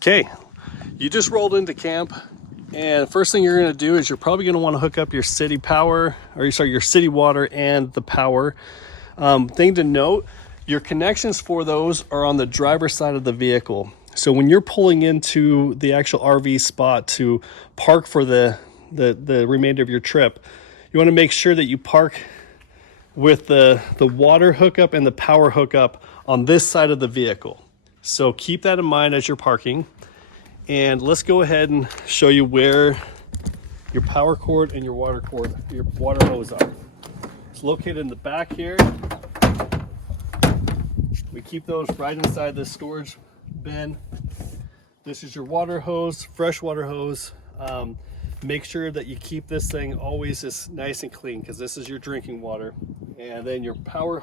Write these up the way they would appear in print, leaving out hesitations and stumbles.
Okay, you just rolled into camp, and first thing you're going to do is you're probably going to want to hook up your city power, or sorry, your city water and the power. Thing to note, your connections for those are on the driver's side of the vehicle. So when you're pulling into the actual RV spot to park for the remainder of your trip, you want to make sure that you park with the water hookup and the power hookup on this side of the vehicle. So keep that in mind as you're parking. And let's go ahead and show you where your power cord and your water hose are. It's located in the back here. We keep those right inside this storage bin. This is your water hose, fresh water hose. Make sure that you keep this thing always as nice and clean, because this is your drinking water. And then your power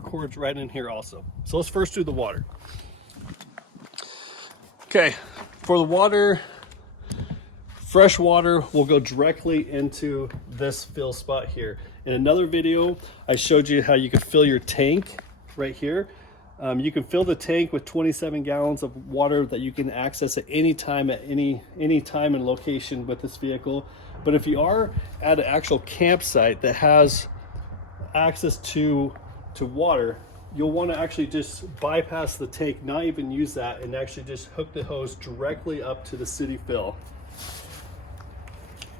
cord's right in here also. So let's first do the water. Okay, for the water, fresh water will go directly into this fill spot here. In another video, I showed you how you could fill your tank right here. You can fill the tank with 27 gallons of water that you can access at any time and location with this vehicle. But if you are at an actual campsite that has access to water, you'll want to actually just bypass the tank, not even use that, and actually just hook the hose directly up to the city fill.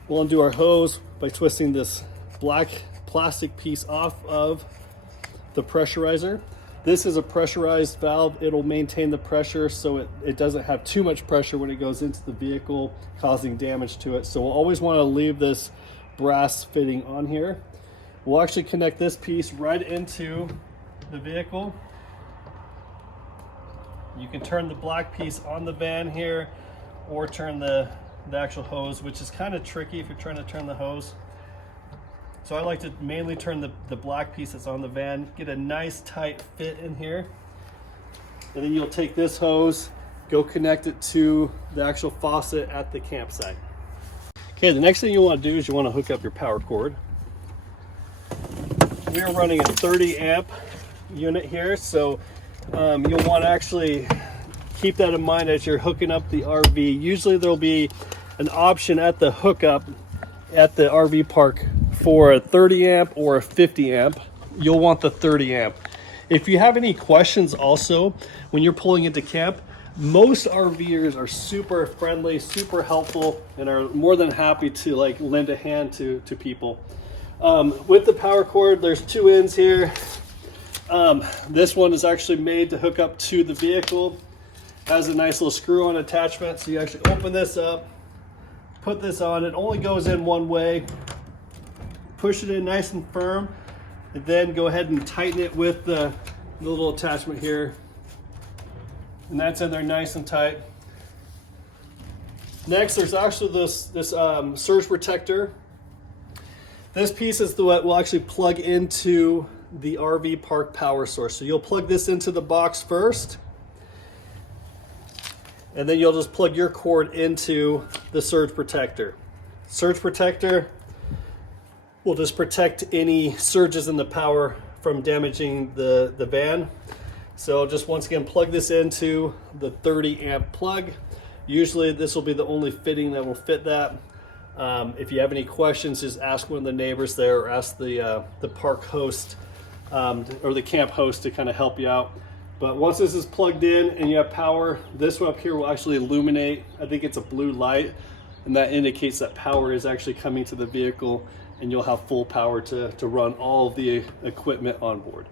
We'll undo our hose by twisting this black plastic piece off of the pressurizer. This is a pressurized valve. It'll maintain the pressure so it doesn't have too much pressure when it goes into the vehicle, causing damage to it. So we'll always want to leave this brass fitting on here. We'll actually connect this piece right into the vehicle. You can turn the black piece on the van here, or turn the actual hose, which is kind of tricky if you're trying to turn the hose. So I like to mainly turn the black piece that's on the van, get a nice tight fit in here. And then you'll take this hose, go connect it to the actual faucet at the campsite. Okay, the next thing you want to do is you want to hook up your power cord. We are running a 30 amp unit here, so you'll want to actually keep that in mind as you're hooking up the RV. Usually there'll be an option at the hookup at the RV park for a 30 amp or a 50 amp. You'll want the 30 amp. If you have any questions also when you're pulling into camp, most RVers are super friendly, super helpful, and are more than happy to lend a hand to people. With the power cord, there's two ends here. This one is actually made to hook up to the vehicle. Has a nice little screw-on attachment, so you actually open this up, put this on. It only goes in one way. Push it in nice and firm, and then go ahead and tighten it with the little attachment here. And that's in there nice and tight. Next, there's actually this surge protector. This piece is what will actually plug into the RV park power source. So you'll plug this into the box first, and then you'll just plug your cord into the surge protector. Surge protector will just protect any surges in the power from damaging the van. So just once again, plug this into the 30 amp plug. Usually this will be the only fitting that will fit that. If you have any questions, just ask one of the neighbors there, or ask the park host or the camp host to kind of help you out. But once this is plugged in and you have power, this one up here will actually illuminate. I think it's a blue light, and that indicates that power is actually coming to the vehicle, and you'll have full power to run all of the equipment on board.